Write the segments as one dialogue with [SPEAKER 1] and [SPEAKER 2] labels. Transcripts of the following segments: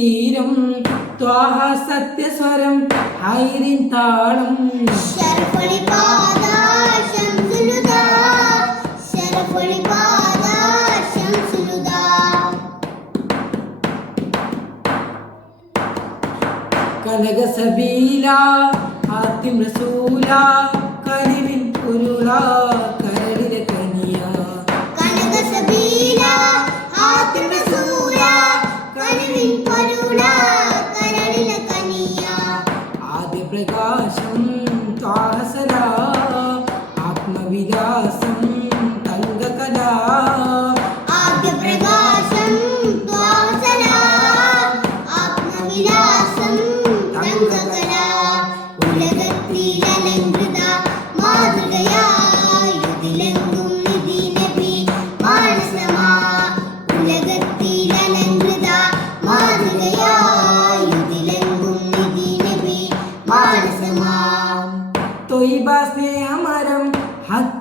[SPEAKER 1] തീരും ത്വാഹ സത്യസ്വരം ഹൈരിൻ താളം. കനകസബീല ആദ്യം റസൂല കനിവിൻ
[SPEAKER 2] കുരുള प्रकाशं ताहसरा आत्मविलास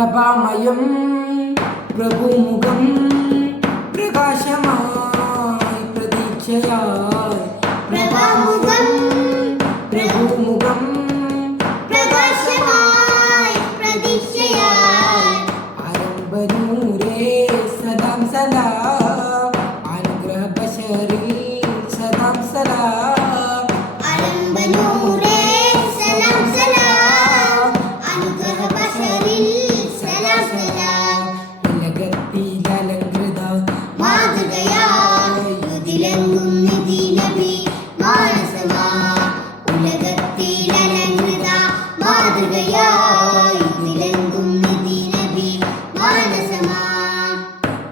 [SPEAKER 1] പ്രഭാമയം പ്രഭുമുഖം പ്രകാശമായി പ്രതീക്ഷയായി.
[SPEAKER 2] പ്രഭാമുഖം
[SPEAKER 1] പ്രഭുമുഖം
[SPEAKER 2] പ്രകാശമായി പ്രതീക്ഷയായി.
[SPEAKER 1] അരമ്പനൂരേ സദാം സദാ.
[SPEAKER 2] തൊയ്ബയായി വിലങ്ങും നബി മാനസമാ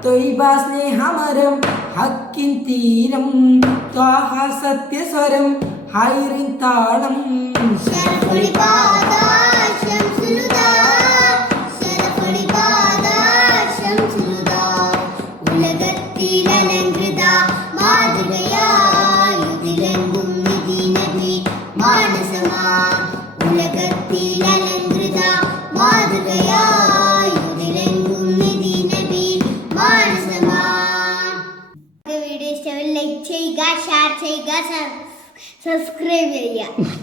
[SPEAKER 1] തൊയ്ബ സ്നേഹമരം ഹക്കിൻ തീരം ത്വാഹ സത്യസ്വരം ഹൈറിൻ താളം.
[SPEAKER 2] ശർഫുൽ പാദാ സബ്സ്ക്രൈബ് ചെയ്യുക